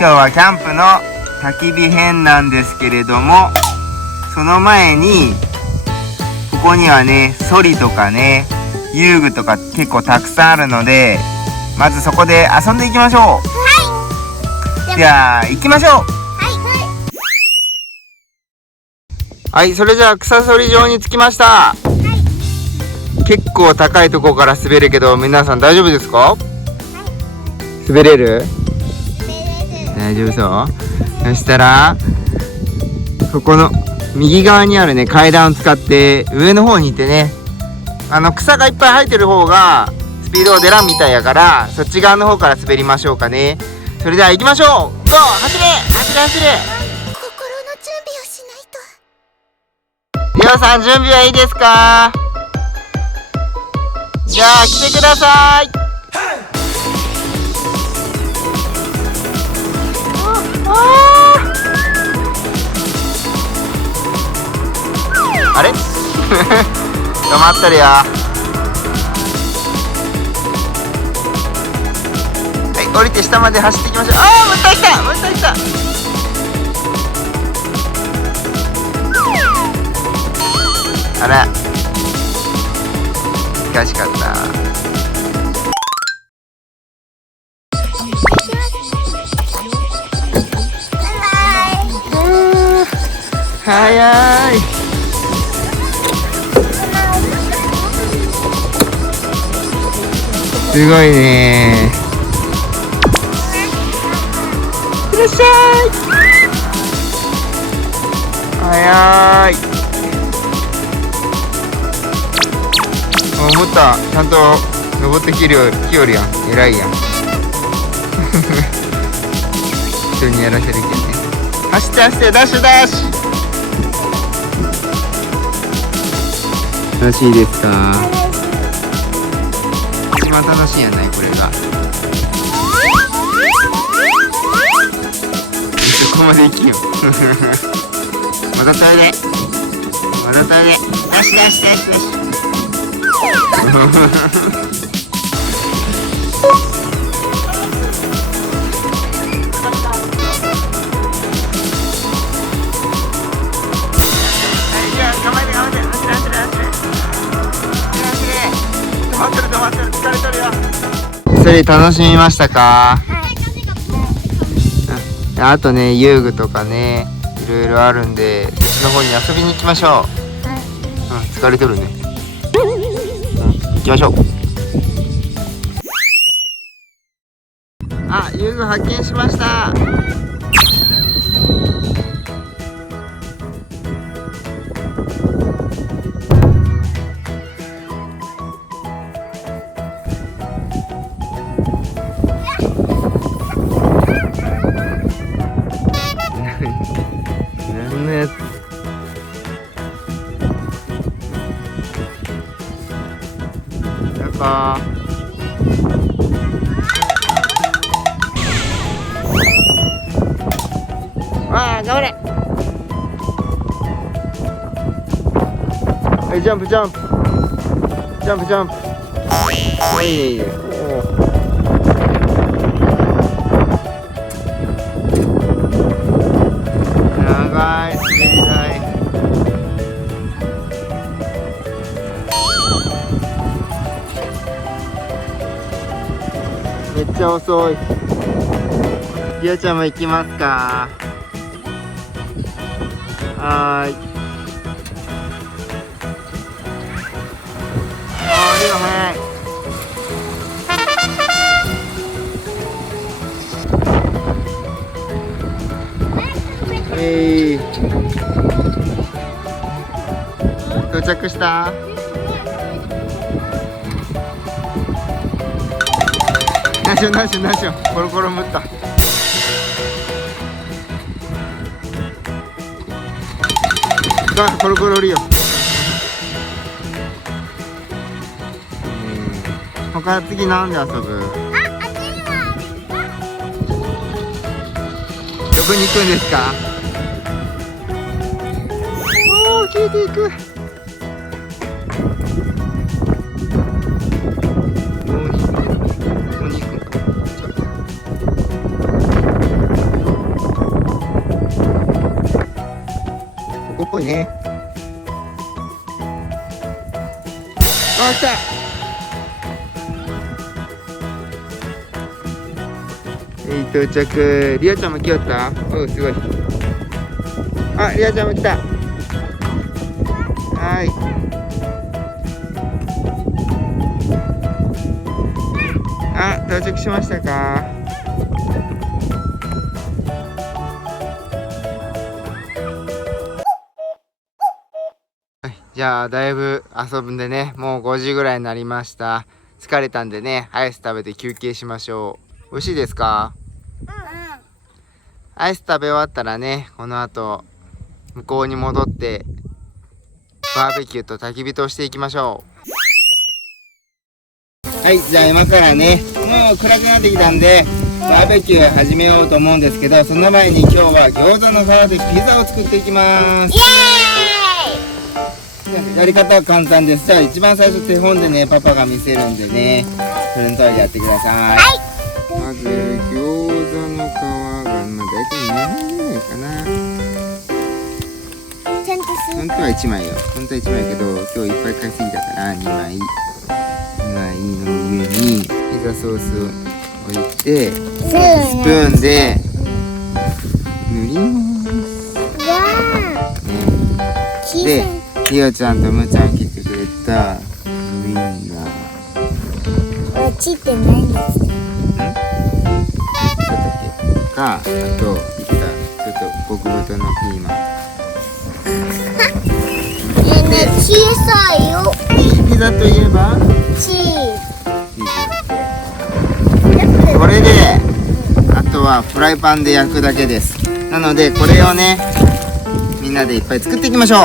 今日はキャンプの焚き火編なんですけれども、その前にここにはね、ソリとかね、遊具とか結構たくさんあるので、まずそこで遊んでいきましょう。はい、じゃあ行きましょう。はい、それじゃあ草そり場に着きました。はい、結構高いところから滑るけど、皆さん大丈夫ですか？はい、滑れる？大丈夫そう？そしたらここの右側にあるね階段を使って上の方に行ってね、草がいっぱい生えてる方がスピード出らんみたいやから、そっち側の方から滑りましょうかね。それでは行きましょう。ゴー！走れ走れ走れ。心の準備をしないと。りょうさん、準備はいいですか？じゃあ来てください。あれ止まったりよ。はい、降りて下まで走っていきましょう。ああ、また来たまた来た。あら、難しかった。早い。すごいね。いらっしゃい。早い。思った、ちゃんと登ってきよるやん。偉いやん。人にやらせるけどね。走って走って、ダッシュダッシュ。楽しいですか？一番楽しいやないこれが。そこまで行きよ。戻っておいで。戻っておいで。ダッシュダッシュダッシュダッシュ。それ楽しみましたか？はい、あとね、遊具とかね、いろいろあるんで、そっちの方に遊びに行きましょう。はい、疲れとるね。行きましょう。あ、遊具発見しました。何のやつ？やっぱわあ、頑張れ。はい、ジャンプジャンプジャンプジャンプ。はい、長い滑り台。めっちゃ遅い。りおちゃんも行きますか？はーい。りお早い。到着した。ナショナショナショ、コロコロむった。コロコロリオ。他次なんで遊ぶ？どこに行くんですか？おお、消えていく。ここに行くんか。ごいね。あ、来た。到着。リアちゃんも来よった。おう、すごい。あ、リアちゃんも来た。はい。あ、到着しましたか。じゃあだいぶ遊ぶんでね、もう5時ぐらいになりました。疲れたんでね、アイス食べて休憩しましょう。美味しいですか？アイス食べ終わったらね、この後向こうに戻ってバーベキューと焚き火をしていきましょう。はい、じゃあ今からね、もう暗くなってきたんでバーベキュー始めようと思うんですけど、その前に今日は餃子の皮でピザを作っていきます。やり方は簡単です。じゃあ一番最初手本でね、パパが見せるんでね、それの通りやってください。まず餃子の皮が大体2枚ぐらいかな。ちゃんと本当は1枚よ。本当は1枚けど、今日いっぱい買いすぎたから2枚の上にピザソースを置いて、スプーンで塗ります。で、リオちゃんとムちゃん切ってくれたウインナー。ちってないんですね。か、あと切ったちょっと極太のピーマン。小さいよ。ピザといえばチーズ。これであとはフライパンで焼くだけです。なのでこれをね、みんなでいっぱい作っていきましょう。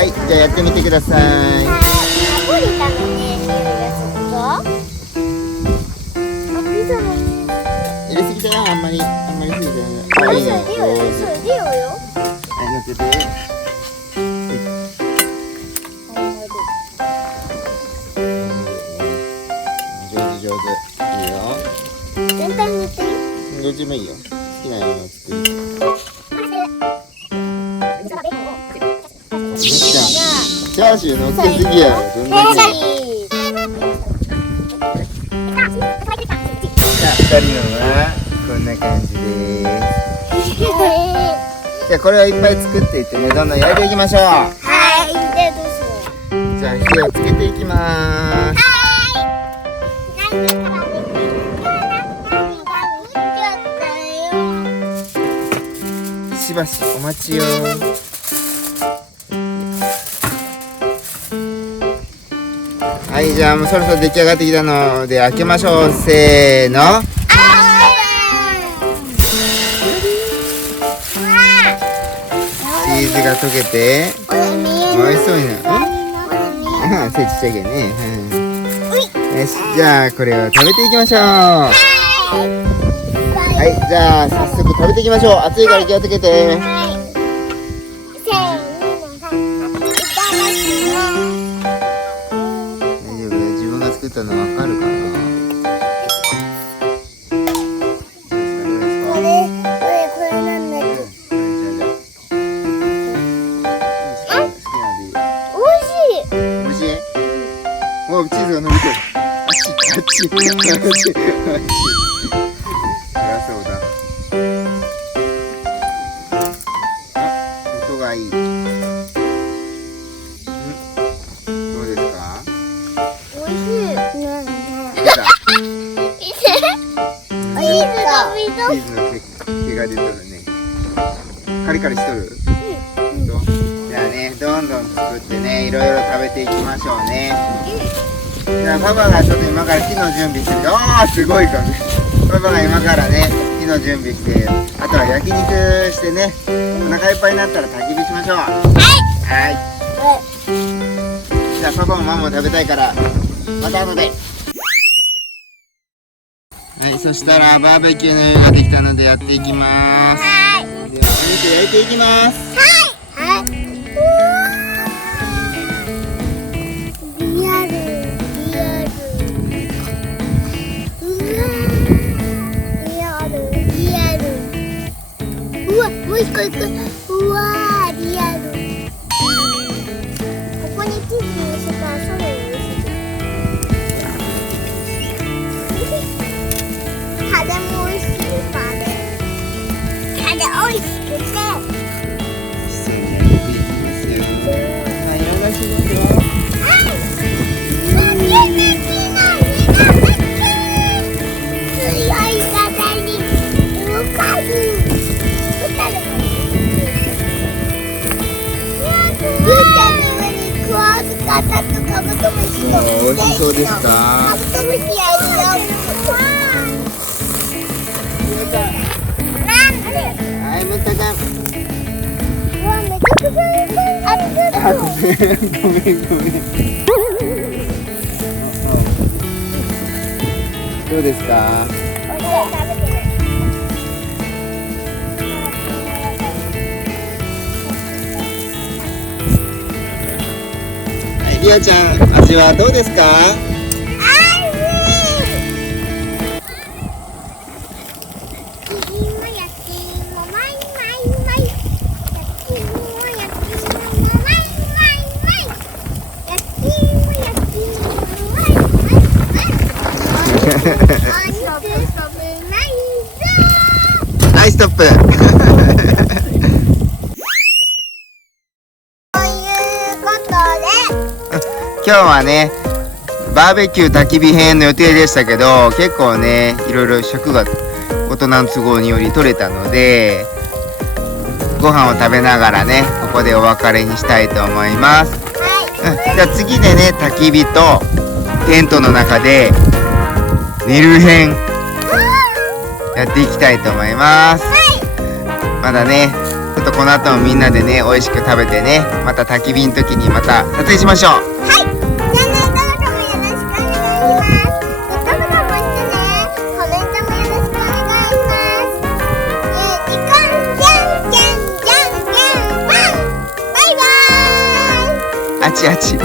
はい、じゃあやってみてください。ナポリタンのね、匂いがするぞ。あ、ピザの匂い。入れすぎたよ、あんまりすぎたよ。リオよ。はい、乗せて。上手。いいよ。全体に塗っていい？どっちもいいよ。好きな色を作る。チャーシュー乗っけすぎやろ。どんだけ。2人のはこんな感じです。じゃあこれをいっぱい作っていってね、どんどん焼いていきましょう。はい、でどうしよう。じゃあ火をつけていきます。しばしお待ちよ。はい、じゃあもうそろそろ出来上がってきたので開けましょう。せーの。チーズが溶けて美味しそうになる。ああ、それちっちゃいけどね。よし、じゃあこれを食べていきましょう。はい、じゃあ早速食べていきましょう。熱いから気をつけて。自分が作ったの分かるかな。これなんだっけ。おいしい。お、チーズが伸びてる。あっち。そりゃそうだ。あ、音がいい。どうですか？おいしい。出た。チーズの毛が出とるね。カリカリしとる。じゃあね、どんどん作ってね、いろいろ食べていきましょうね。じゃあパパがちょっと今から火の準備してる。ああ、すごいかね。パパが今からね、火の準備して、あとは焼肉してね、お腹いっぱいになったら焚き火しましょう。はい。じゃあパパもママも食べたいから、また後で。はい、そしたらバーベキューの用意ができたのでやっていきます。ではお肉焼いていきます。うわ、もう一個。うわそうですか。カブトムシやるよ。なんで。はい、むったちゃん。うわ、めちゃくちゃ熱い。あ、ごめん、ごめん、ごめん。どうですか。おいしい、食べてない。はい、りおちゃん、味はどうですか。ナイストップ。ということで、今日はね、バーベキュー焚き火編の予定でしたけど、結構ね、いろいろ尺が大人の都合により取れたので、ご飯を食べながらね、ここでお別れにしたいと思います。じゃあ次でね、焚き火とテントの中で寝る編やっていきたいと思います。まだね、ちょっとこの後もみんなでね、美味しく食べてね、また焚き火の時にまた撮影しましょう。はい、チャンネル登録もよろしくお願いします。グッドボタンも押してね。コメントもよろしくお願いします。ゆうじくん、じゃんじゃんじゃんじゃんパン。バイバーイ。あちあち。